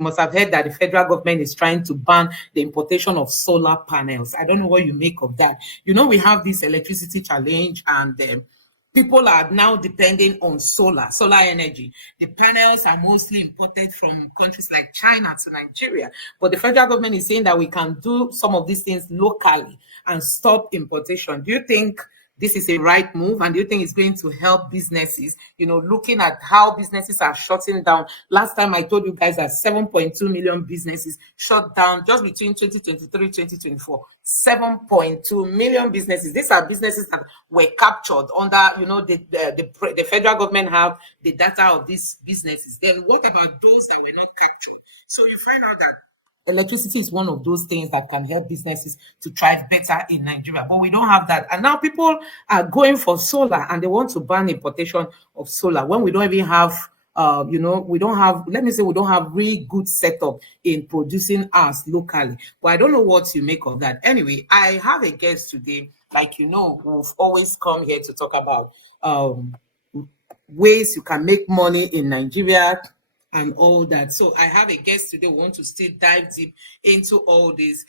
must have heard that the federal government is trying to ban the importation of solar panels. I don't know what you make of that. We have this electricity challenge, and people are now depending on solar energy. The panels are mostly imported from countries like China to Nigeria, but the federal government is saying that we can do some of these things locally and stop importation. Do you think this is a right move, and do you think it's going to help businesses? Looking at how businesses are shutting down. Last time I told you guys that 7.2 million businesses shut down just between 2023 2024. 7.2 million businesses. These are businesses that were captured under, the federal government have the data of these businesses. Then what about those that were not captured? So you find out that electricity is one of those things that can help businesses to thrive better in Nigeria, but we don't have that. And now people are going for solar, and they want to ban importation of solar when we don't even have, we don't have, let me say, we don't have really good setup in producing ours locally. But I don't know what you make of that. Anyway, I have a guest today, who've always come here to talk about ways you can make money in Nigeria and all that. So I have a guest today. We want to still dive deep into all this.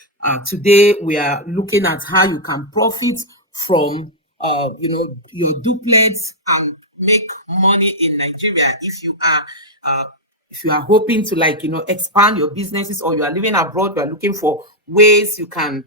Today we are looking at how you can profit from your duplex and make money in Nigeria if you are hoping to expand your businesses, or you are living abroad. You are looking for ways you can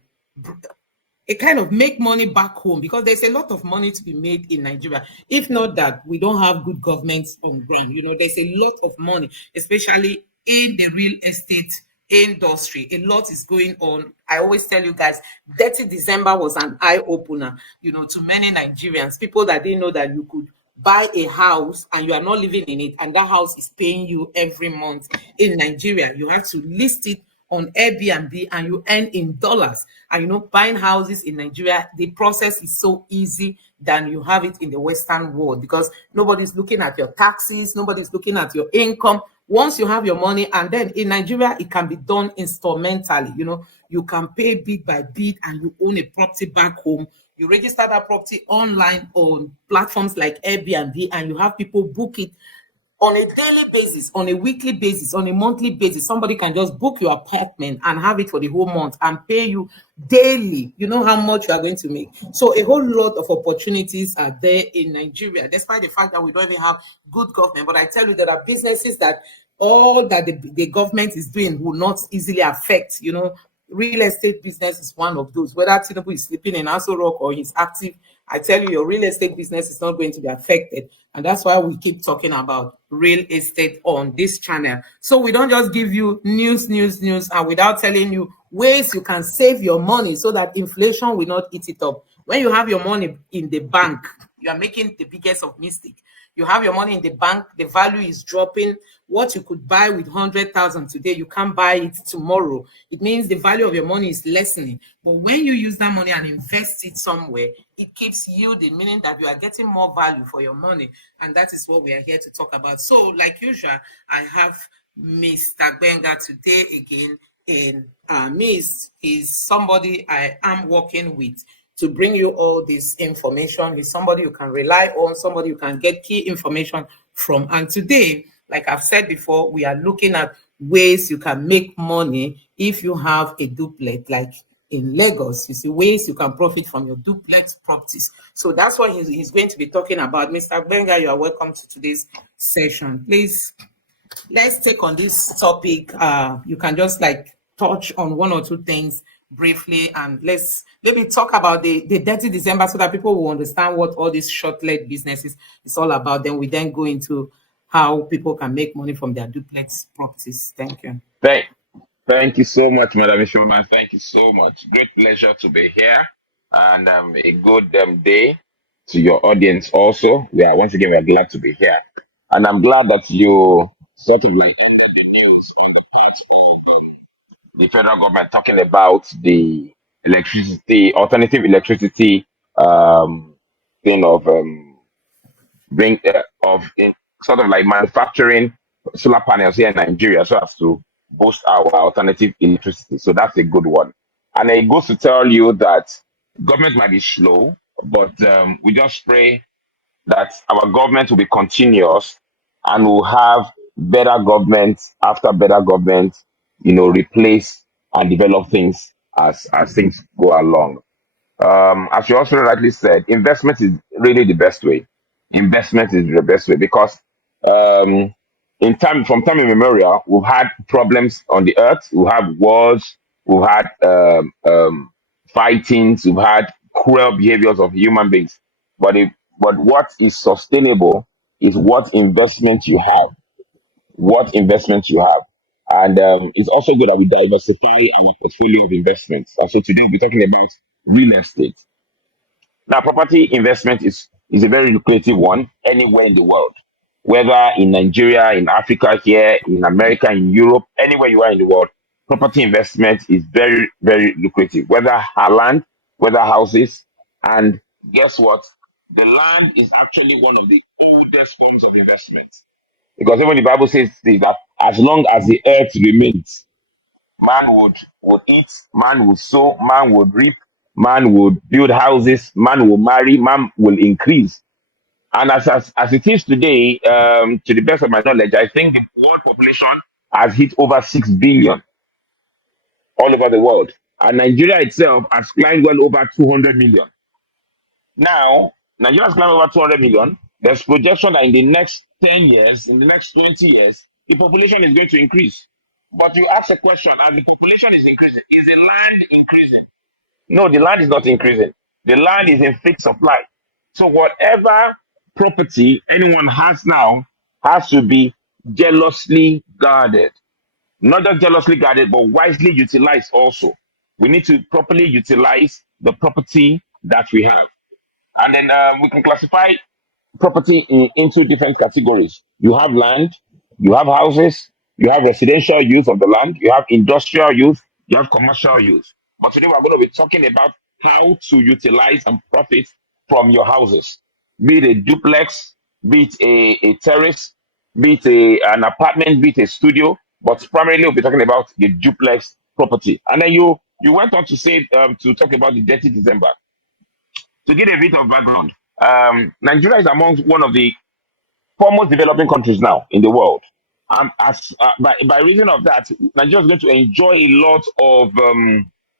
kind of make money back home, because there's a lot of money to be made in Nigeria. If not that, we don't have good government on ground. There's a lot of money, especially in the real estate industry. A lot is going on. I always tell you guys, 30 December was an eye-opener, to many Nigerians, people that didn't know that you could buy a house and you are not living in it, and that house is paying you every month in Nigeria. You have to list it on Airbnb and you earn in dollars. And buying houses in Nigeria, the process is so easy than you have it in the Western world, because nobody's looking at your taxes, nobody's looking at your income. Once you have your money, and then in Nigeria, it can be done instrumentally. You can pay bit by bit, and you own a property back home. You register that property online on platforms like Airbnb, and you have people book it on a daily basis, on a weekly basis, on a monthly basis. Somebody can just book your apartment and have it for the whole month and pay you daily. You know how much you are going to make. So a whole lot of opportunities are there in Nigeria, despite the fact that we don't even have good government. But I tell you, there are businesses that all that the government is doing will not easily affect. Real estate business is one of those. Whether Tinubu is sleeping in Aso Rock or he's active, I tell you, your real estate business is not going to be affected. And that's why we keep talking about real estate on this channel. So we don't just give you news, and without telling you ways you can save your money so that inflation will not eat it up. When you have your money in the bank, you are making the biggest of mistake. You have your money in the bank, the value is dropping. What you could buy with 100,000 today, you can't buy it tomorrow. It means the value of your money is lessening. But when you use that money and invest it somewhere, it keeps yielding, meaning that you are getting more value for your money. And that is what we are here to talk about. So, like usual, I have Mr. Gbenga today again. And Miss is somebody I am working with to bring you all this information. He's somebody you can rely on, somebody you can get key information from. And today, like I've said before, we are looking at ways you can make money if you have a duplex, like in Lagos. You see, ways you can profit from your duplex properties. So that's what he's going to be talking about. Mr. Gbenga, you are welcome to today's session. Please, let's take on this topic. You can just touch on one or two things briefly, and let's maybe talk about the 30 December so that people will understand what all these short-led businesses is all about. Then we go into how people can make money from their duplex properties. Thank you. Thank you so much, Madam Ishoma. Thank you so much. Great pleasure to be here, and a good day to your audience also. Once again, we are glad to be here, and I'm glad that you sort of ended the news on the part of the federal government talking about the alternative electricity thing of sort of manufacturing solar panels here in Nigeria so as to boost our alternative electricity. So that's a good one. And it goes to tell you that government might be slow, but we just pray that our government will be continuous and will have better government after better government, replace and develop things as things go along. As you also rightly said, investment is really the best way. Investment is the best way because um, from time immemorial, we've had problems on the earth. We have wars. We've had fightings. We've had cruel behaviors of human beings. But what is sustainable is what investment you have. What investment you have. And it's also good that we diversify our portfolio of investments. And so today we'll be talking about real estate. Now, property investment is a very lucrative one anywhere in the world, whether in Nigeria, in Africa, here, in America, in Europe, anywhere you are in the world. Property investment is very, very lucrative, whether land, whether houses. And guess what? The land is actually one of the oldest forms of investment. Because even the Bible says that as long as the earth remains, man would eat, man would sow, man would reap, man would build houses, man will marry, man will increase. And as it is today, to the best of my knowledge, I think the world population has hit over 6 billion all over the world. And Nigeria itself has climbed well over 200 million. Now, Nigeria has climbed over 200 million. There's projection that in the next 10 years, in the next 20 years, the population is going to increase. But you ask a question, as the population is increasing, is the land increasing? No, the land is not increasing. The land is in fixed supply. So whatever property anyone has now has to be jealously guarded. Not just jealously guarded, but wisely utilized also. We need to properly utilize the property that we have. And then we can classify property into different categories. You have land, you have houses, you have residential use of the land, you have industrial use, you have commercial use. But today we're going to be talking about how to utilize and profit from your houses, be it a duplex, be it a terrace, be it an apartment, be it a studio. But primarily we'll be talking about the duplex property. And then you went on to say to talk about the dirty December. To give a bit of background, Nigeria is among one of the foremost developing countries now in the world. By reason of that, Nigeria is going to enjoy a lot of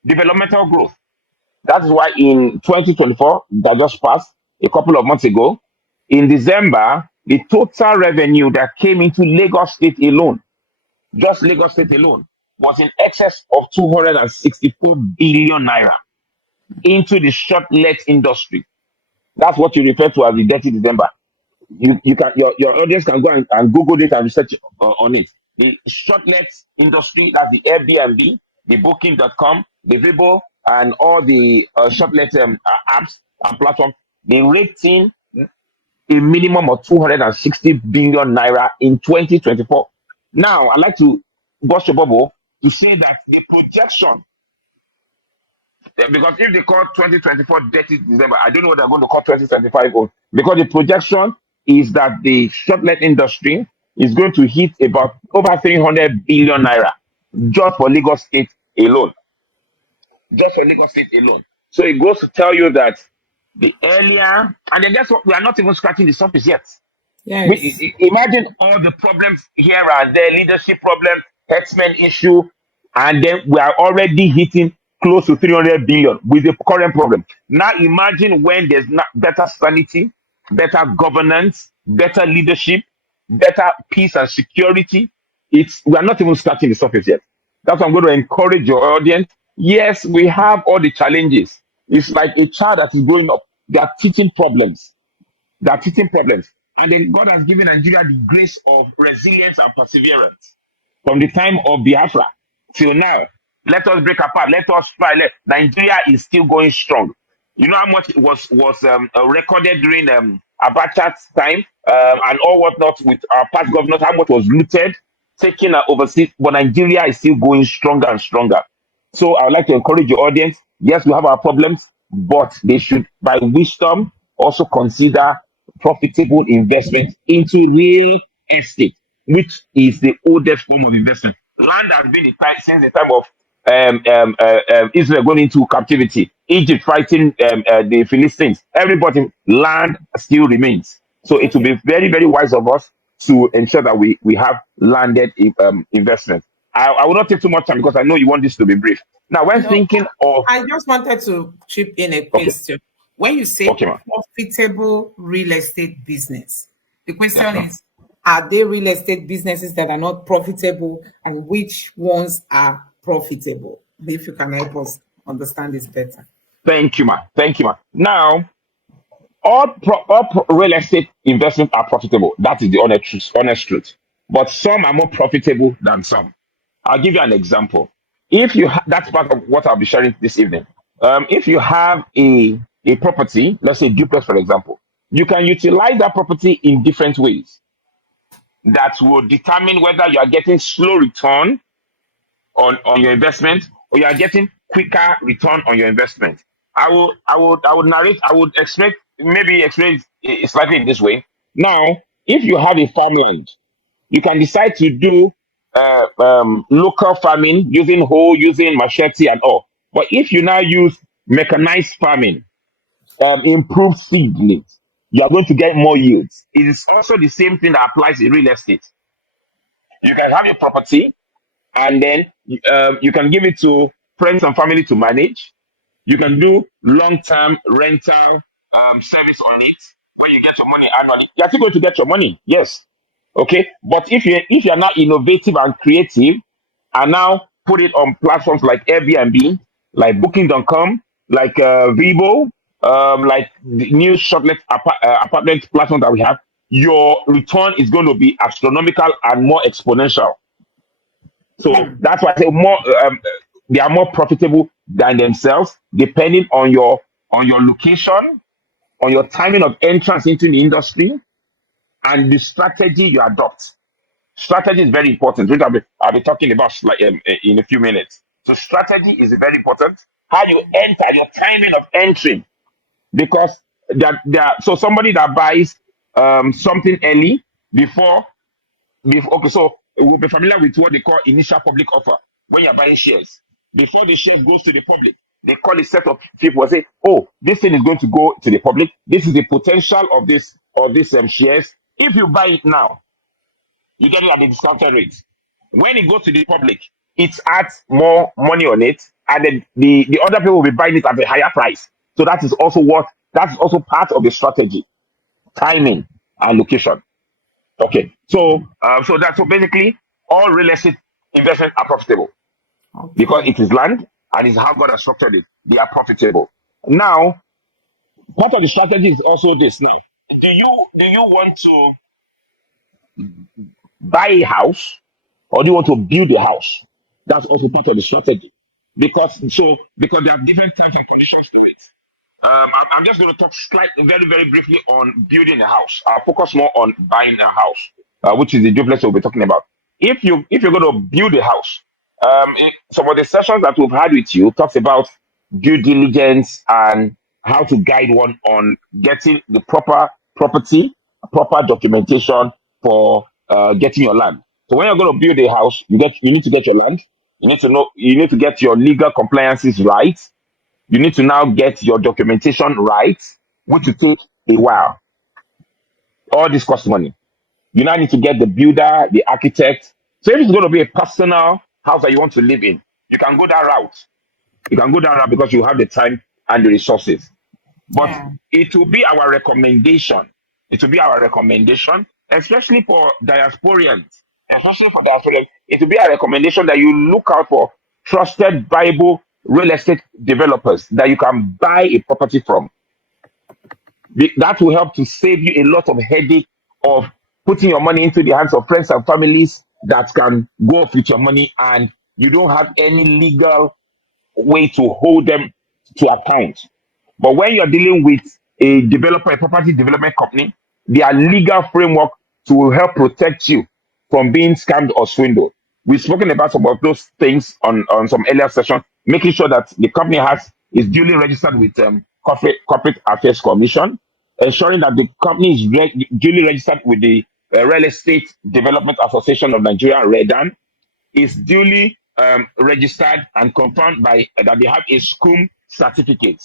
developmental growth. That is why in 2024, that just passed a couple of months ago, in December, the total revenue that came into Lagos State alone, just Lagos State alone, was in excess of 264 billion naira into the short-let industry. That's what you refer to as the dirty December. You can your audience can go and Google it and research on it. The shortlet industry, that's the Airbnb, the Booking.com, the Vibo, and all the shortlet apps and platforms, they rating a minimum of 260 billion naira in 2024. Now, I'd like to bust your bubble to say that the projection, because if they call 2024 dirty December, I don't know what they're going to call 2025 on. Because the projection is that the shortlet industry is going to hit about over 300 billion naira just for Lagos State alone. Just for Lagos State alone. So it goes to tell you that the earlier, and then guess what? We are not even scratching the surface yet. Yes. Imagine all the problems here and there, leadership problem, herdsmen issue, and then we are already hitting close to 300 billion with the current problem. Now imagine when there's not better sanity, better governance, better leadership, better peace and security. We are not even scratching the surface yet. That's why I'm going to encourage your audience. Yes, we have all the challenges. It's like a child that is growing up. They are teaching problems. They are teaching problems. And then God has given Nigeria the grace of resilience and perseverance. From the time of Biafra till now, let us break apart. Let us try. Nigeria is still going strong. You know how much was recorded during Abacha's time and all whatnot with our past governors, how much was looted, taken overseas, but Nigeria is still going stronger and stronger. So I would like to encourage your audience. Yes, we have our problems, but they should, by wisdom, also consider profitable investment into real estate, which is the oldest form of investment. Land has been since the time of Israel going into captivity, Egypt fighting the Philistines. Everybody, land still remains. So it will Okay. be very, very wise of us to ensure that we have landed investment. I will not take too much time because I know you want this to be brief. Now, when No, thinking of I just wanted to chip in a okay, question. When you say okay, ma'am. profitable real estate business, the Yes, question ma'am. is, are there real estate businesses that are not profitable and which ones are profitable? If you can help us understand this better. Thank you, ma'am. Thank you, ma'am. Now, real estate investments are profitable. That is the honest truth. But some are more profitable than some. I'll give you an example. If you that's part of what I'll be sharing this evening. If you have a property, let's say duplex, for example, you can utilize that property in different ways that will determine whether you are getting slow return on your investment or you are getting quicker return on your investment. I would explain it slightly in this way. Now, if you have a farmland, you can decide to do local farming using hoe, using machete and all. But if you now use mechanized farming, improved seedlings, you are going to get more yields. It is also the same thing that applies in real estate. You can have a property and then you can give it to friends and family to manage. You can do long-term rental service on it where you get your money annually. You're still going to get your money, yes. Okay, but if you're now innovative and creative, and now put it on platforms like Airbnb, like Booking.com, like Vivo, like the new shortlet apartment platform that we have, your return is going to be astronomical and more exponential. So Hmm. that's why I say more. They are more profitable than themselves, depending on your location, on your timing of entrance into the industry, and the strategy you adopt. Strategy is very important, which I'll be talking about in a few minutes. So strategy is very important. How you enter, your timing of entry, because so somebody that buys something early before okay, so we'll be familiar with what they call initial public offer when you're buying shares. Before the shares goes to the public, they call a set of people and say, "Oh, this thing is going to go to the public. This is the potential of this shares. If you buy it now, you get it at the discounted rate. When it goes to the public, it adds more money on it, and then the other people will be buying it at a higher price. So that's also part of the strategy, timing and location. Okay, so basically, all real estate investments are profitable because Okay. it is land and it's how God has structured it. They are profitable. Now, part of the strategy is also this. Now, do you want to buy a house or do you want to build a house? That's also part of the strategy because there are different types of approaches to it. I'm just going to talk very, very briefly on building a house. I'll focus more on buying a house, which is the duplex we'll be talking about. If you're going to build a house, some of the sessions that we've had with you talks about due diligence and how to guide one on getting the proper property, proper documentation for getting your land. So when you're going to build a house, you need to get your land. You need to get your legal compliances right. You need to now get your documentation right, which will take a while. All this costs money. You now need to get the builder, the architect. So if it's going to be a personal house that you want to live in, you can go that route. You can go that route because you have the time and the resources. But Yeah. it will be our recommendation. It will be our recommendation, especially for diasporians. Especially for diasporians, it will be a recommendation that you look out for trusted Bible real estate developers that you can buy a property from. That will help to save you a lot of headache of putting your money into the hands of friends and families that can go off with your money and you don't have any legal way to hold them to account. But when you're dealing with a developer, a property development company, their legal framework to help protect you from being scammed or swindled. We've spoken about some of those things on some earlier session, making sure that the company is duly registered with Corporate Affairs Commission, ensuring that the company is duly registered with the Real Estate Development Association of Nigeria, REDAN, is duly registered and confirmed by that they have a SCUM certificate.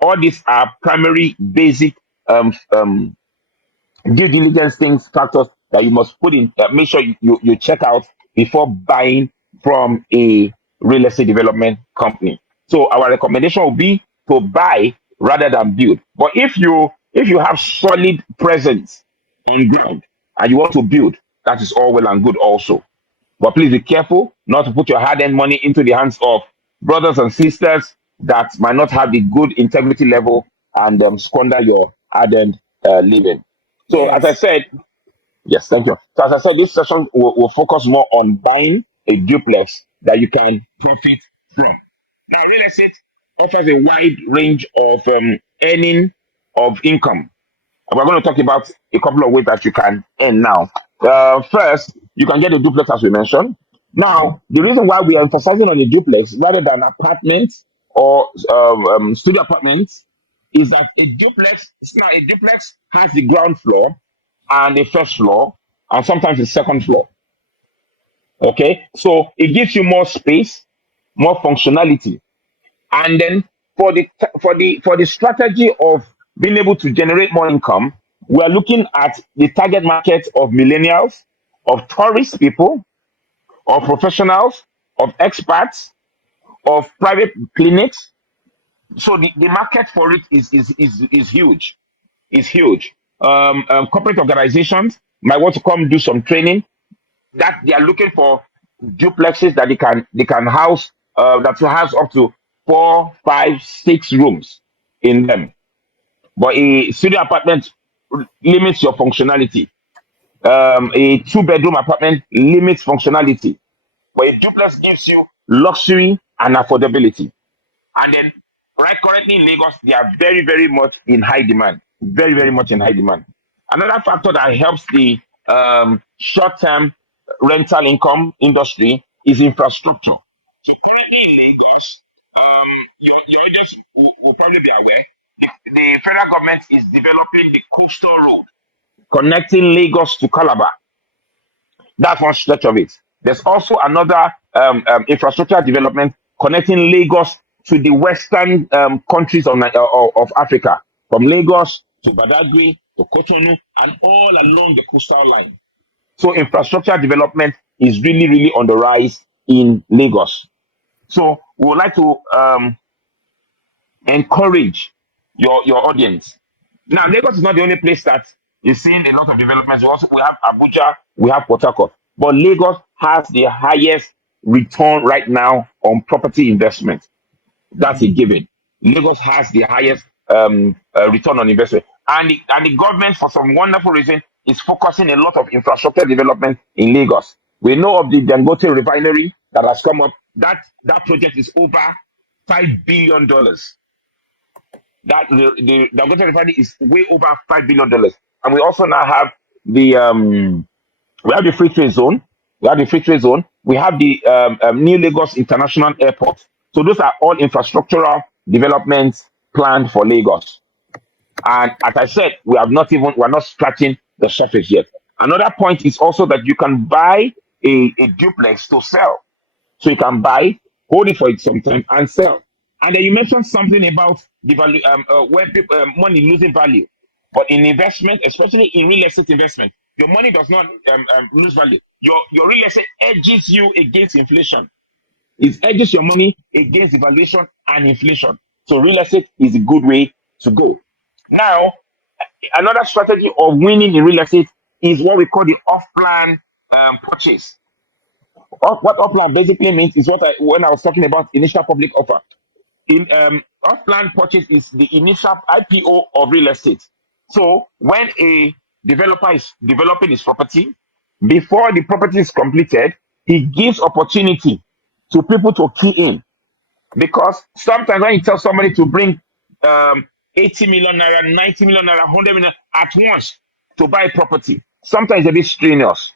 All these are primary basic um, um, due diligence things factors that you must put in, make sure you check out before buying from a real estate development company. So our recommendation will be to buy rather than build. But if you have solid presence on ground and you want to build, that is all well and good also. But please be careful not to put your hard-earned money into the hands of brothers and sisters that might not have the good integrity level and squander your hard-earned living. So as I Yes. said, yes, thank you. So as I said, this session will focus more on buying a duplex that you can profit from. Now, real estate offers a wide range of earning of income. We're going to talk about a couple of ways that you can earn now. First, you can get a duplex as we mentioned. Now, the reason why we are emphasizing on a duplex rather than apartments or studio apartments is that a duplex has the ground floor and the first floor and sometimes the second floor. Okay, so it gives you more space, more functionality, and then for the strategy of being able to generate more income, we are looking at the target market of millennials, of tourist people, of professionals, of expats, of private clinics. So the market for it is huge. Is huge. Corporate organizations might want to come do some training that they are looking for duplexes that they can house that will house up to 4, 5, 6 rooms in them. But a studio apartment limits your functionality. A two-bedroom apartment limits functionality. But a duplex gives you luxury and affordability. And then, right, currently in Lagos, they are very, very much in high demand. Very, very much in high demand. Another factor that helps the short-term rental income industry is infrastructure. So currently in Lagos, your audience will probably be aware, the federal government is developing the coastal road connecting Lagos to Calabar. That's one stretch of it. There's also another infrastructure development connecting Lagos to the western countries of Africa, from Lagos to Badagry to Cotonou and all along the coastal line. So infrastructure development is really, really on the rise in Lagos. So we would like to encourage your audience. Now, Lagos is not the only place that is seeing a lot of developments. We have Abuja, we have Port Harcourt, but Lagos has the highest return right now on property investment. That's a given. Lagos has the highest return on investment, and the government, for some wonderful reason, is focusing a lot of infrastructure development in Lagos. We know of the Dangote refinery that has come up. That project is over $5 billion. That the Dangote refinery is way over $5 billion, and we also now have the free trade zone. We have the free trade zone. We have the New Lagos International Airport. So those are all infrastructural developments planned for Lagos. And as I said, we're not scratching the surface yet. Another point is also that you can buy a duplex to sell. So you can buy, hold it for some time, and sell. And then you mentioned something about the value, where people, money losing value. But in investment, especially in real estate investment, your money does not lose value. Your real estate edges you against inflation. It edges your money against devaluation and inflation. So real estate is a good way to go. Now, another strategy of winning in real estate is what we call the off-plan purchase. What off-plan basically means is when I was talking about initial public offer. In off-plan purchase is the initial IPO of real estate. So when a developer is developing his property, before the property is completed, he gives opportunity to people to key in. Because sometimes when you tell somebody to bring 80 million naira, 90 million naira, 100 million at once to buy a property, sometimes it's a bit strenuous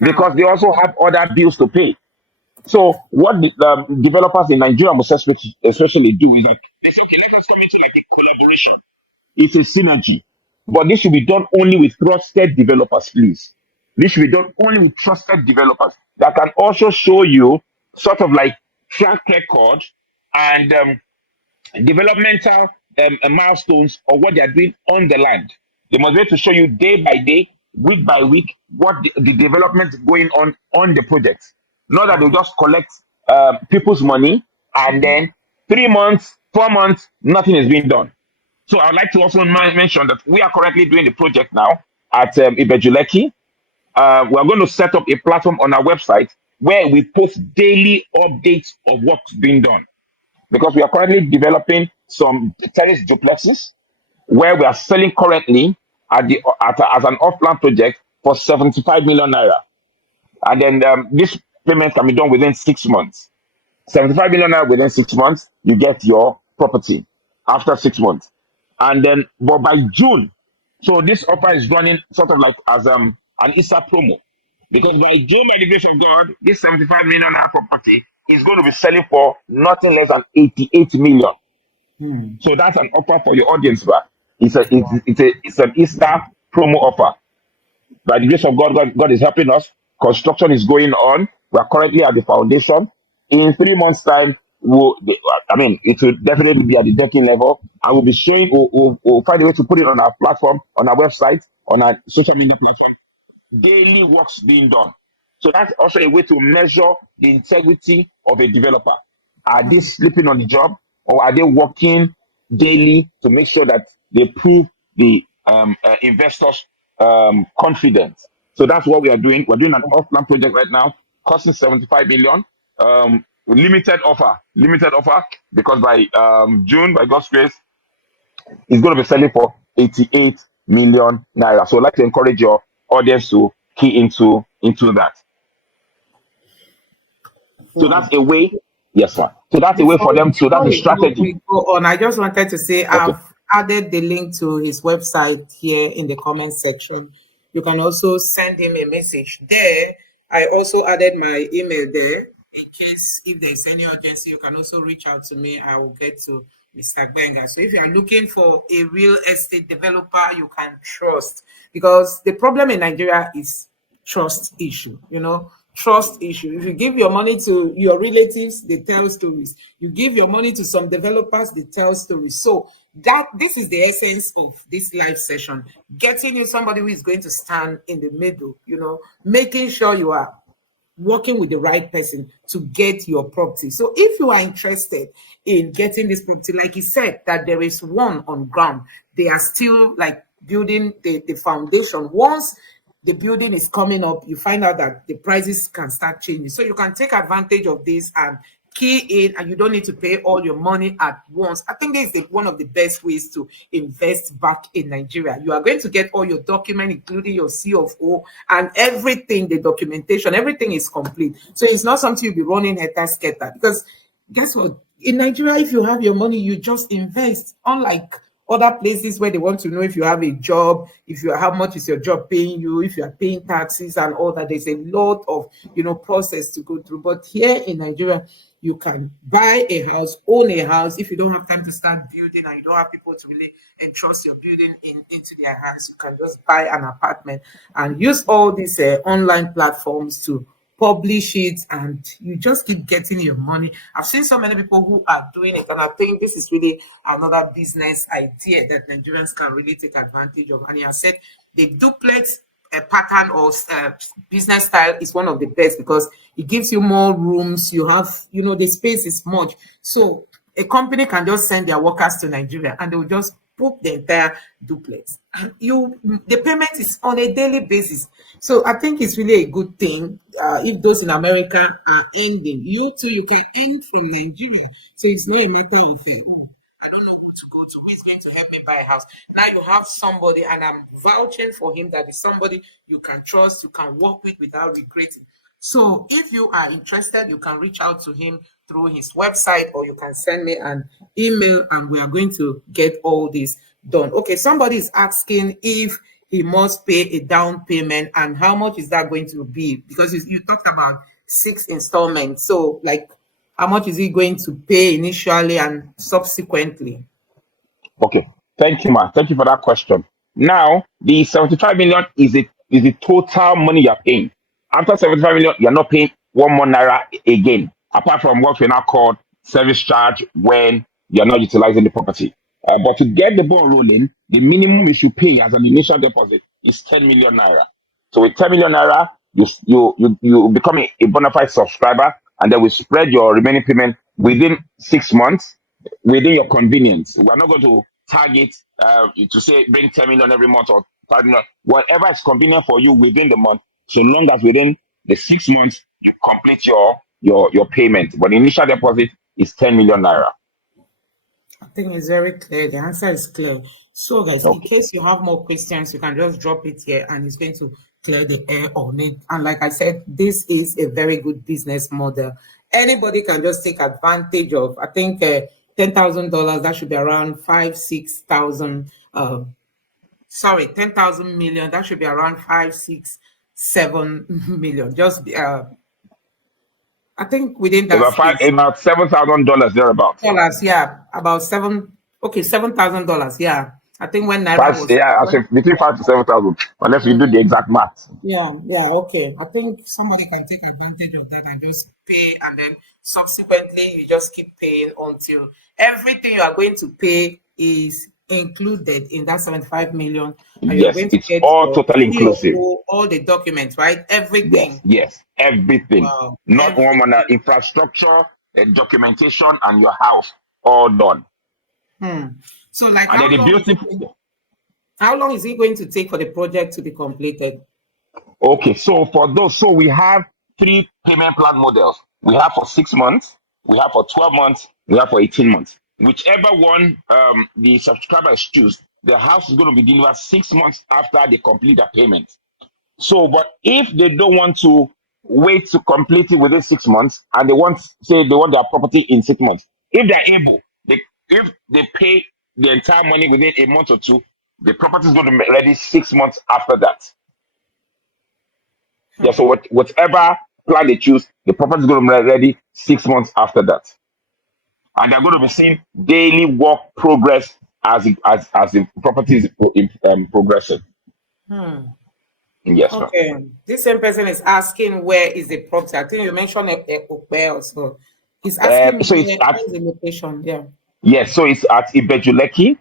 because they also have other bills to pay. So what the developers in Nigeria most especially do is that they say, okay, let us come into like a collaboration. It's a synergy. But this should be done only with trusted developers, please. This should be done only with trusted developers that can also show you sort of like track record and developmental milestones of what they are doing on the land. They must be able to show you day by day week by week what the development going on the project. Not that they just collect people's money and then 3 months, 4 months, nothing is being done. So I'd like to also mention that we are currently doing the project now at Ibejuleki. We're going to set up a platform on our website where we post daily updates of what's being done. Because we are currently developing some terrace duplexes where we are selling currently as an off-plan project for 75 million naira. And then this payment can be done within 6 months. 75 million naira within 6 months, you get your property after 6 months. And then, but by June, so this offer is running sort of like as an Easter promo. Because by June, by the grace of God, this 75 million naira property is going to be selling for nothing less than 88 million. So that's an offer for your audience, but it's an Easter promo offer. By the grace of God is helping us. Construction is going on. We are currently at the foundation. In 3 months' time, it will definitely be at the decking level, and we'll be showing. We'll find a way to put it on our platform, on our website, on our social media platform. Daily works being done. So that's also a way to measure the integrity of a developer. Are they sleeping on the job, or are they working daily to make sure that they prove the investors confidence? So that's what we are doing. We're doing an off-plan project right now, costing 75 million. Limited offer, because by June, by God's grace, it's going to be selling for 88 million naira. So I'd like to encourage your audience to key into that. So that's a way. Yes, sir. So that's a way for them to. That's a strategy. We go on, I just wanted to say Okay. I've added the link to his website here in the comment section. You can also send him a message there. I also added my email there in case if there is any urgency. You can also reach out to me. I will get to Mr. Gbenga. So if you are looking for a real estate developer you can trust, because the problem in Nigeria is trust issue, trust issue. If you give your money to your relatives, they tell stories. You give your money to some developers, they tell stories. So this is the essence of this live session, getting you somebody who is going to stand in the middle, making sure you are working with the right person to get your property. So if you are interested in getting this property, like he said, that there is one on ground, they are still like building the foundation. Once the building is coming up, you find out that the prices can start changing. So you can take advantage of this and key in, and you don't need to pay all your money at once. I think this is one of the best ways to invest back in Nigeria. You are going to get all your documents, including your CFO and everything, the documentation, everything is complete. So it's not something you'll be running heter-skelter, because guess what? In Nigeria, if you have your money, you just invest. Unlike other places where they want to know if you have a job, how much is your job paying you, if you are paying taxes and all that. There's a lot of process to go through. But here in Nigeria, you can buy a house, own a house. If you don't have time to start building and you don't have people to really entrust your building into their hands, you can just buy an apartment and use all these online platforms to publish it, and you just keep getting your money. I've seen so many people who are doing it, and I think this is really another business idea that Nigerians can really take advantage of. And I said the duplex pattern or business style is one of the best, because it gives you more rooms. You have, the space is much. So a company can just send their workers to Nigeria and they will just book the entire duplex. The payment is on a daily basis. So I think it's really a good thing. If those in America are ending, you too, you can end from Nigeria. So it's not a matter of, I don't know who to go to, who is going to help me buy a house. Now you have somebody, and I'm vouching for him, that is somebody you can trust, you can work with without regretting. So if you are interested, you can reach out to him through his website, or you can send me an email, and we are going to get all this done. Okay, somebody is asking if he must pay a down payment, and how much is that going to be? Because you talked about 6 installments. So like, how much is he going to pay initially and subsequently? Okay, thank you, man. Thank you for that question. Now, the 75 million is the total money you're paying. After 75 million, you're not paying 1 more naira again, apart from what we now call service charge when you're not utilizing the property. But to get the ball rolling, the minimum you should pay as an initial deposit is 10 million naira. So with 10 million naira, you become a bona fide subscriber, and then we spread your remaining payment within 6 months, within your convenience. We're not going to target to say bring 10 million every month or 5 million, whatever is convenient for you within the month, so long as within the 6 months you complete your payment. But the initial deposit is 10 million naira. I think it's very clear. The answer is clear. So, guys, in Okay. case you have more questions, you can just drop it here and it's going to clear the air on it. And like I said, this is a very good business model. Anybody can just take advantage of, I think, $10,000, that should be around 6,000. Sorry, 10,000 million, that should be around 5, 6, 7 million. Just, I think within that space. About $7,000 thereabouts. Dollars, yeah, about seven. Okay, $7,000. Yeah, I think when Five, Naira was yeah, I say between 5 to 7,000, unless you do the exact math. yeah, okay. I think somebody can take advantage of that and just pay, and then subsequently you just keep paying until everything you are going to pay is included in that 75 million, and you're Yes, going to it's get all your totally inclusive. POO, all the documents, right? Everything. Yes, everything. Wow, Not one on everything. infrastructure, documentation, and your house all done. So, like, And then the beautiful. how long is it going to take for the project to be completed? Okay, so for those, so we have 3 payment plan models. We have for 6 months, we have for 12 months, we have for 18 months. Whichever one the subscribers choose, the house is going to be delivered 6 months after they complete their payment. So, but if they don't want to wait to complete it within 6 months, and they want, say, they want their property in 6 months, if they're able, if they pay the entire money within a month or two, the property is going to be ready 6 months after that. Yeah, so whatever plan they choose, the property is going to be ready 6 months after that, and they're going to be seeing daily work progress as the property is progressing. Yes, ma'am. Okay, this same person is asking where is the property. I think you mentioned a also. He's asking So it's where at is the location. Yeah. Yes, so it's at Ibejuleki.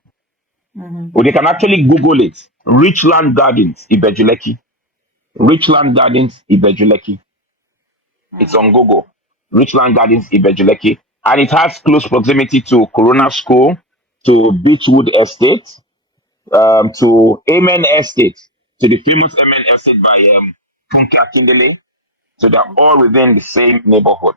Or they can actually Google it. Richland Gardens, Ibejuleki. Richland Gardens, Ibejuleki. It's on Google. Richland Gardens, Ibejuleki. And it has close proximity to Corona School, to Beechwood Estate, to Amen Estate, to the famous Amen Estate by Funke Akindele. So they're all within the same neighborhood.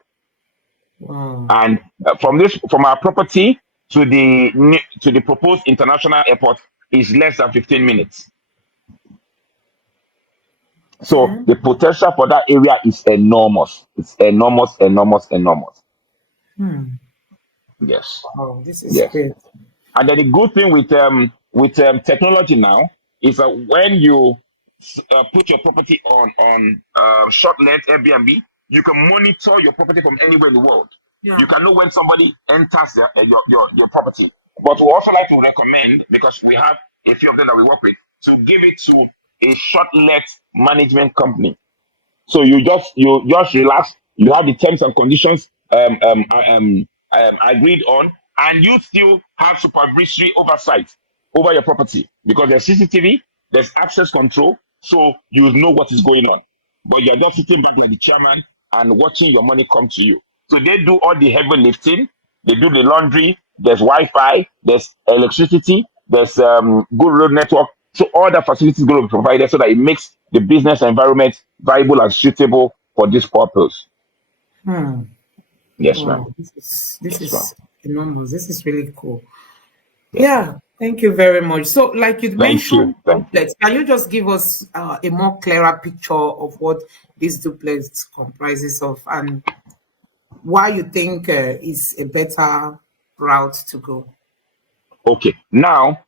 Wow. And from our property to the proposed international airport is less than 15 minutes. So the potential for that area is enormous. It's enormous, enormous, enormous. Yes, Wow, this is yes. great. And then the good thing with technology now is that when you put your property on short let Airbnb, you can monitor your property from anywhere in the world. Yeah. You can know when somebody enters your property. But we also like to recommend, because we have a few of them that we work with, to give it to a short let management company. So you just relax. You have the terms and conditions agreed on, and you still have supervisory oversight over your property, because there's CCTV, there's access control, so you know what is going on. But you're just sitting back like the chairman and watching your money come to you. So they do all the heavy lifting. They do the laundry. There's Wi-Fi. There's electricity. There's good road network. So all the facilities going to be provided so that it makes the business environment viable and suitable for this purpose. Yes, ma'am. Wow, this Yes, ma'am. is enormous. This is really cool. Yeah, thank you very much. So, like you Thank you. mentioned, Thank you. duplex. Can you just give us a more clearer picture of what this duplex comprises of, and why you think is a better route to go? Okay. Now,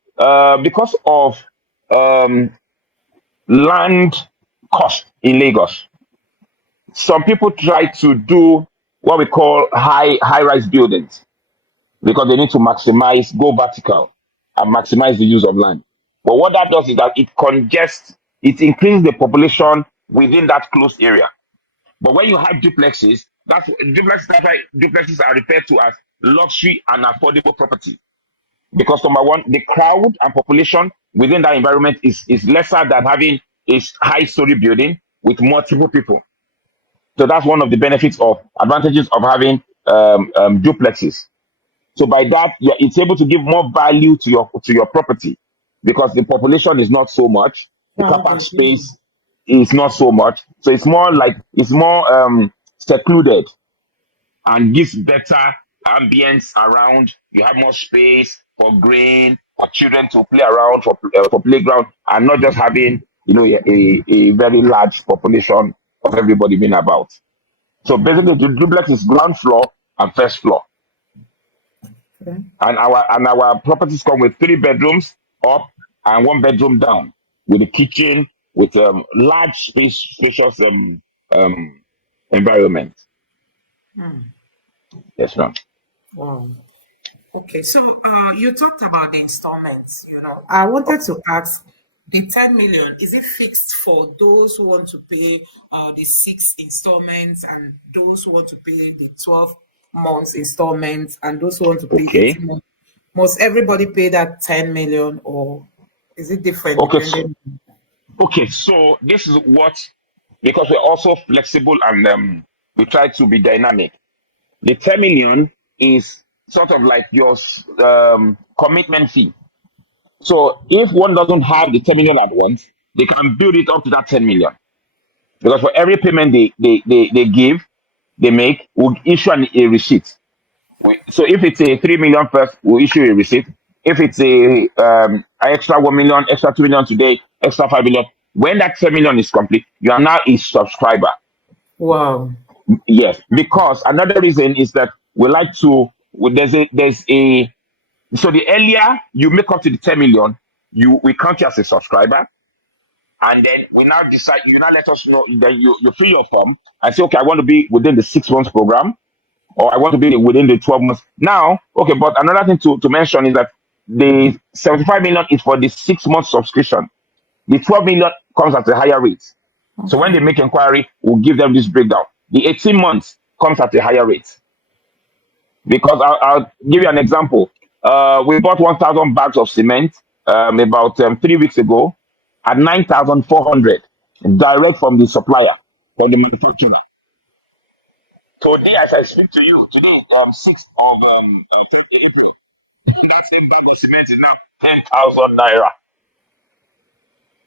because of um, land cost in Lagos, some people try to do what we call high-rise buildings, because they need to go vertical and maximize the use of land. But what that does is that it increases the population within that closed area. But when you have duplexes, that's why duplexes are referred to as luxury and affordable property. Because number one, the crowd and population within that environment is lesser than having a high story building with multiple people. So that's one of the benefits of advantages of having duplexes. So by that, yeah, it's able to give more value to your property because the population is not so much, the car park space is not so much. So it's more secluded and gives better ambience around. You have more space for green, for children to play around, for playground, and not just having a very large population of everybody being about. So basically, the duplex is ground floor and first floor. Okay. And our properties come with 3 bedrooms up and 1 bedroom down, with a kitchen, with large spacious environment. Yes, ma'am. Wow. Okay, so you talked about the installments. I wanted to ask, the 10 million, is it fixed for those who want to pay the 6 installments, and those who want to pay the 12 months installments, and those who want to pay Okay. 18 months? Must everybody pay that 10 million, or is it different Okay. depending? Okay. So this is what, because we're also flexible and we try to be dynamic. The 10 million is sort of like your commitment fee. So if one doesn't have the 10 million at once, they can build it up to that 10 million. Because for every payment they make, we'll issue a receipt. So if it's a 3 million first, we'll issue a receipt. If it's a extra 1 million, extra 2 million today, extra 5 million, when that 10 million is complete, you are now a subscriber. Wow. Yes, because another reason is that we like to, so the earlier you make up to the 10 million, we count you as a subscriber. And then we now decide, you now let us know, then you fill your form and say, okay, I want to be within the 6 months program, or I want to be within the 12 months. Now, okay, but another thing to mention is that the 75 million is for the 6 month subscription. The 12 million comes at a higher rate. So when they make inquiry, we'll give them this breakdown. The 18 months comes at a higher rate. Because I'll give you an example. We bought 1,000 bags of cement about 3 weeks ago at 9,400, direct from the supplier, from the manufacturer. Today, as I speak to you, today, 6th of April, that same bag of cement is now 10,000 naira.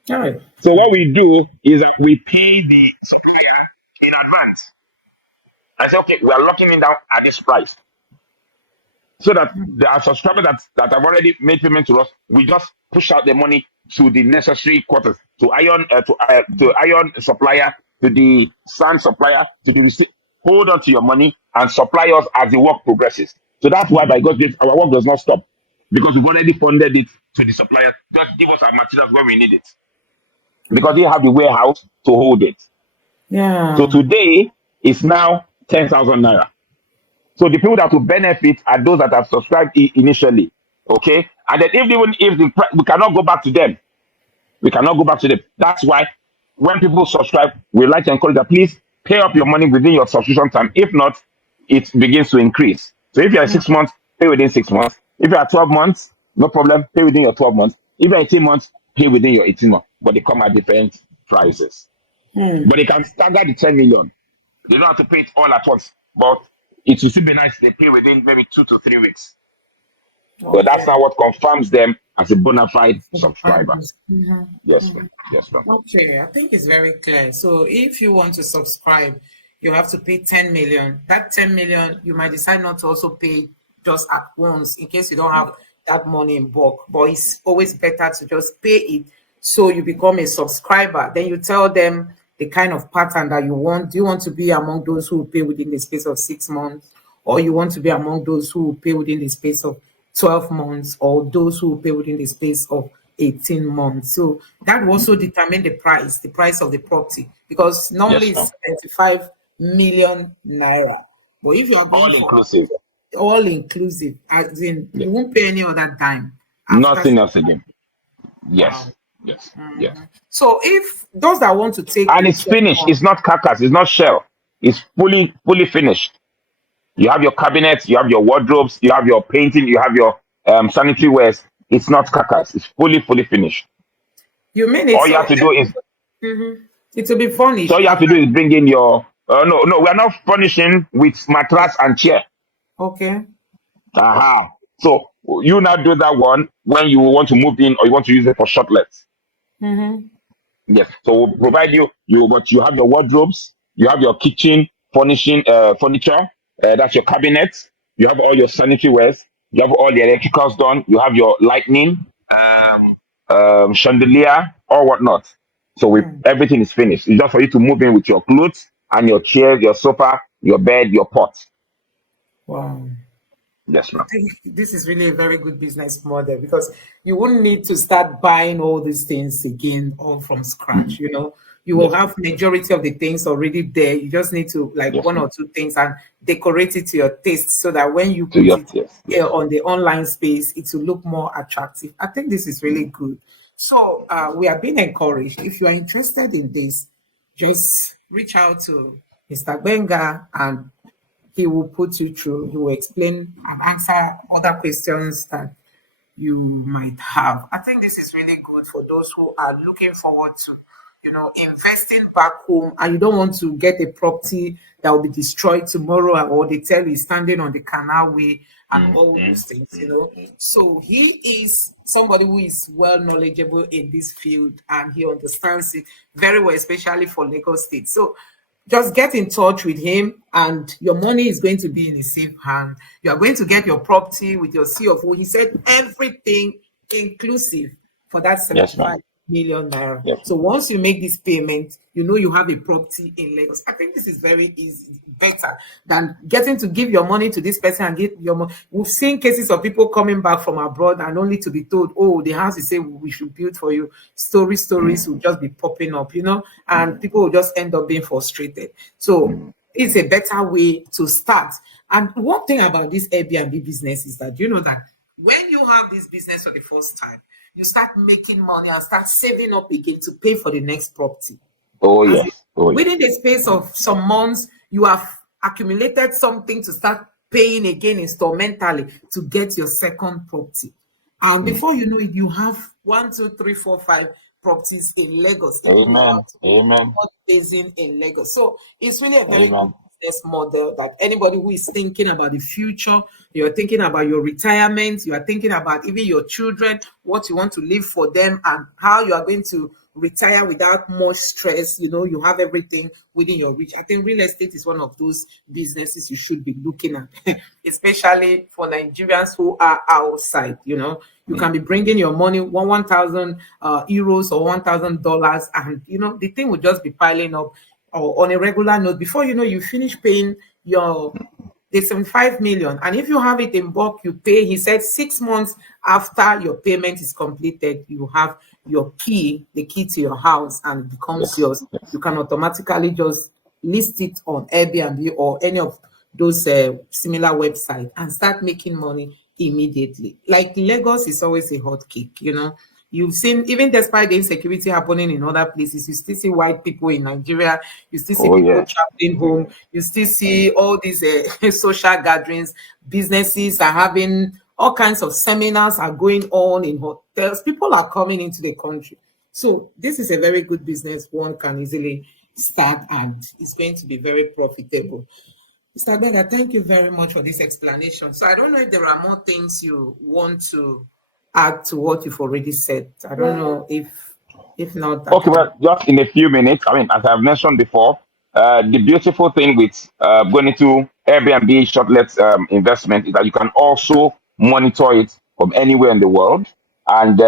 All right. So what we do is that we pay the supplier in advance. I say, okay, we are locking it down at this price. So that the subscribers that have already made payment to us, we just push out the money to the necessary quarters, to iron supplier, to the sand supplier, to the receipt. Hold on to your money and supply us as the work progresses. So that's why, by God's grace, our work does not stop, because we've already funded it to the supplier. Just give us our materials when we need it, because they have the warehouse to hold it. Yeah. So today is now 10,000 naira. So the people that will benefit are those that have subscribed initially, okay? And then even if we cannot go back to them, That's why when people subscribe, we like to encourage that please pay up your money within your subscription time. If not, it begins to increase. So if you're 6 months, pay within 6 months. If you're 12 months, no problem, pay within your 12 months. If you're 18 months, pay within your 18 months. But they come at different prices. But they can stagger the 10 million. They don't have to pay it all at once. But it will still be nice if they pay within maybe 2 to 3 weeks. But that's not what confirms them as a bona fide subscriber. Yes, ma'am. Yes, ma'am. Okay, I think it's very clear. So if you want to subscribe, you have to pay 10 million. That 10 million, you might decide not to also pay just at once in case you don't have that money in bulk. But it's always better to just pay it so you become a subscriber. Then you tell them the kind of pattern that you want. Do you want to be among those who pay within the space of 6 months, or you want to be among those who pay within the space of 12 months, or those who pay within the space of 18 months? So that will also determine the price of the property, because normally Yes, ma'am. it's 25 million naira. But if you are going All for inclusive. all inclusive, as in Yeah. you won't pay any other dime after. Nothing else again. Yes. Wow. Yes. Yes. So if those that want to take And the it's 12 finished. months, It's not carcass. It's not shell. It's fully finished. You have your cabinets. You have your wardrobes. You have your painting. You have your sanitary wares. It's not carcass. It's fully finished. You mean it? All you So have to do is it will be so all furnished you have to after. do is bring in your. No, we are not furnishing with mattress and chair. Okay. Aha. So you now do that one when you want to move in or you want to use it for shortlets. Mm-hmm. Yes. So we'll provide but you have your wardrobes, you have your kitchen furniture, that's your cabinet, you have all your sanitary wares, you have all the electricals done, you have your lightning, chandelier, or whatnot. So everything is finished. It's just for you to move in with your clothes and your chair, your sofa, your bed, your pot. Wow. Yes, I ma'am. think this is really a very good business model because you wouldn't need to start buying all these things again all from scratch. You will Yes, have majority of the things already there. You just need to like yes, one ma'am. or two things and decorate it to your taste so that when you So put yes, it yes, yes. on the online space, it will look more attractive. I think this is really good. So we are being encouraged. If you are interested in this, just reach out to Mr. Benga and he will put you through. He will explain and answer other questions that you might have. I think this is really good for those who are looking forward to, investing back home and you don't want to get a property that will be destroyed tomorrow or they tell you standing on the canal way and Mm, all mm, those things. mm, mm. So he is somebody who is well knowledgeable in this field and he understands it very well, especially for Lagos State. So just get in touch with him and your money is going to be in a safe hand. You are going to get your property with your CFO. He said everything inclusive for that Yes, ma'am. 75 million naira. Yes, So once you make this payment, you have a property in Lagos. I think this is very easy, better than getting to give your money to this person and get your money. We've seen cases of people coming back from abroad and only to be told, oh, the house is say we should build for you. Stories will just be popping up, and people will just end up being frustrated. So it's a better way to start. And one thing about this Airbnb business is that that when you have this business for the first time, you start making money and start saving up again to pay for the next property. oh As in, yes, oh yes. within the space of some months, you have accumulated something to start paying again instrumentally to get your second property. And before you know it, you have one, two, three, four, five properties in Lagos, even Amen. without Amen. basing in Lagos. So it's really a very good Amen. business model that anybody who is thinking about the future, you're thinking about your retirement, you are thinking about even your children, what you want to leave for them, and how you are going to retire without much stress. You have everything within your reach. I think real estate is one of those businesses you should be looking at, especially for Nigerians who are outside. You can be bringing your money 1,000 euros or $1,000, and the thing will just be piling up or on a regular note. Before you know, you finish paying your the 75 million. And if you have it in bulk, you pay. He said 6 months after your payment is completed, you have your key, the key to your house, and it becomes Yes, yours. yes. You can automatically just list it on Airbnb or any of those similar websites and start making money immediately. Like Lagos is always a hot cake. You've seen, even despite the insecurity happening in other places, you still see white people in Nigeria, you still see Oh people yes. traveling home, you still see all these social gatherings, businesses are having all kinds of seminars are going on in hotels. People are coming into the country. So this is a very good business one can easily start and it's going to be very profitable. Mr. Bega, thank you very much for this explanation. So I don't know if there are more things you want to add to what you've already said. I don't know if not, I Okay, can. well, just in a few minutes, I mean, as I've mentioned before, the beautiful thing with going into Airbnb shortlet investment is that you can also monitor it from anywhere in the world. And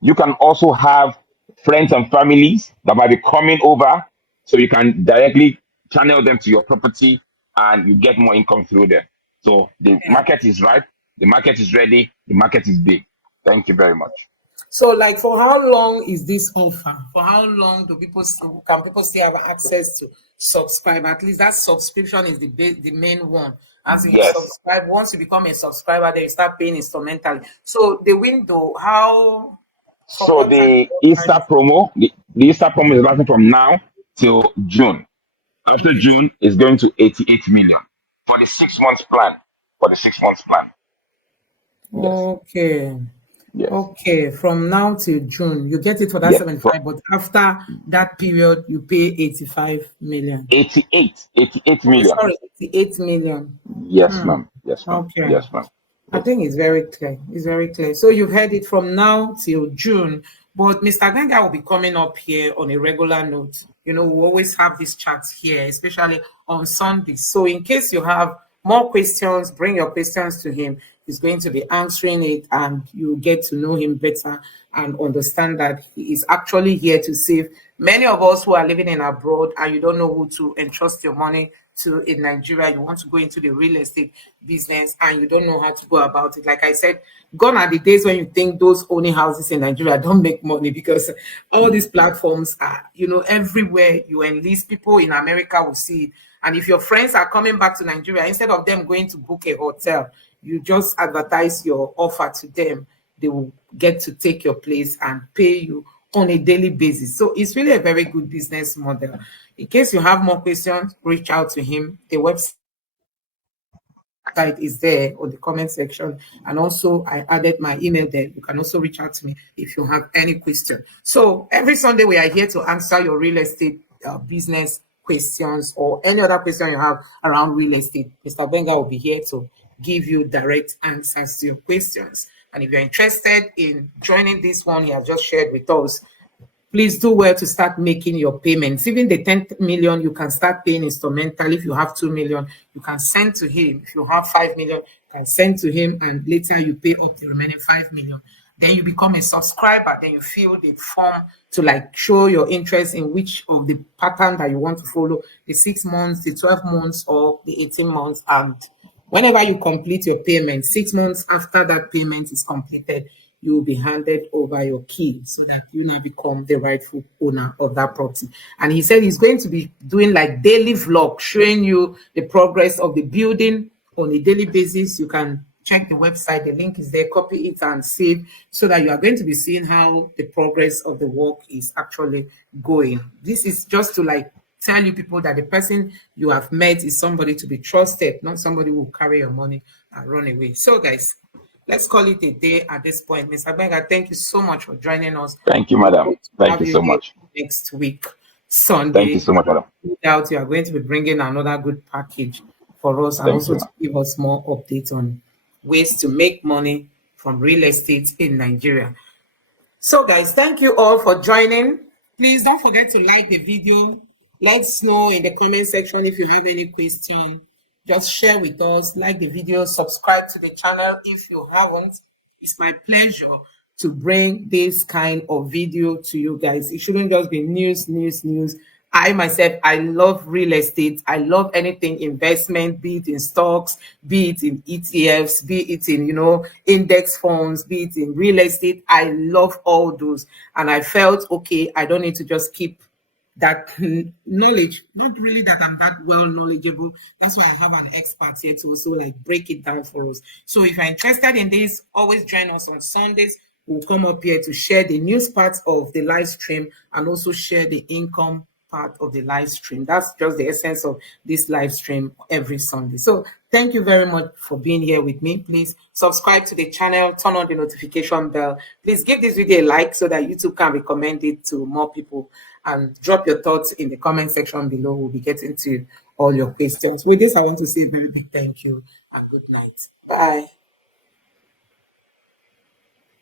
you can also have friends and families that might be coming over, so you can directly channel them to your property and you get more income through them. So the Yeah. market is ripe, the market is ready, the market is big. Thank you very much. So, like, for how long is this offer? For how long do can people still have access to subscribe? At least that subscription is the main one. As in, you Yes. subscribe, once you become a subscriber, then you start paying instrumentally. So, the window, from So what time to the what time Easter is promo, the Easter promo is lasting from now till June. After okay? June, it's going to 88 million for the 6 months plan. For the 6 months plan. Yes. Okay. Yes. Okay, from now till June, you get it for that Yes. 75, but after that period, you pay 85 million. 88 Okay, million. sorry, 88 million. Yes, ma'am. Yes, ma'am. Okay. Yes, ma'am. I Yes. think it's very clear. It's very clear. So you've heard it from now till June, but Mr. Ganga will be coming up here on a regular note. You know, we always have these chats here, especially on Sundays. So in case you have more questions, bring your questions to him. He's going to be answering it, and you get to know him better and understand that he is actually here to save many of us who are living in abroad and you don't know who to entrust your money to in Nigeria. You want to go into the real estate business and you don't know how to go about it. Like I said, gone are the days when you think those owning houses in Nigeria don't make money, because all these platforms are, you know, everywhere you enlist people in America will see it. And if your friends are coming back to Nigeria, instead of them going to book a hotel, you just advertise your offer to them. They will get to take your place and pay you on a daily basis. So it's really a very good business model. In case you have more questions, reach out to him. The website is there on the comment section. And also, I added my email there. You can also reach out to me if you have any question. So every Sunday, we are here to answer your real estate business questions or any other question you have around real estate. Mr. Benga will be here to give you direct answers to your questions. And if you're interested in joining this one he has just shared with us, please do well to start making your payments. Even the 10 million, you can start paying instrumental. If you have 2 million, you can send to him. If you have 5 million, you can send to him, and later you pay up the remaining 5 million. Then you become a subscriber. Then you fill the form to like show your interest in which of the pattern that you want to follow, the 6 months, the 12 months, or the 18 months. And whenever you complete your payment, 6 months after that payment is completed, you will be handed over your key so that you now become the rightful owner of that property. And he said he's going to be doing like daily vlog, showing you the progress of the building on a daily basis. You can check the website, the link is there, copy it and save, so that you are going to be seeing how the progress of the work is actually going. This is just to like tell you people that the person you have met is somebody to be trusted, not somebody who will carry your money and run away. So guys, let's call it a day at this point. Mr. Benga, thank you so much for joining us. Thank you, We madam. hope to Thank have you you so here much. next week, Thank you Sunday. so much, madam. No doubt you are going to be bringing another good package for us, and Thank also you, to ma'am. give us more updates on ways to make money from real estate in Nigeria. So guys, thank you all for joining. Please don't forget to like the video. Let us know in the comment section if you have any question. Just share with us, like the video, subscribe to the channel if you haven't. It's my pleasure to bring this kind of video to you guys. It shouldn't just be news. I myself, I love real estate. I love anything investment, be it in stocks, be it in ETFs, be it in, you know, index funds, be it in real estate. I love all those. And I felt, okay, I don't need to just keep that knowledge. Not really that I'm that well knowledgeable. That's why I have an expert here to also like break it down for us. So if you're interested in this, always join us on Sundays. We'll come up here to share the news part of the live stream and also share the income part of the live stream. That's just the essence of this live stream every Sunday. So thank you very much for being here with me. Please subscribe to the channel, turn on the notification bell. Please give this video a like so that YouTube can recommend it to more people, and drop your thoughts in the comment section below. We'll be getting to all your questions. With this, I want to say a very big thank you and good night. Bye.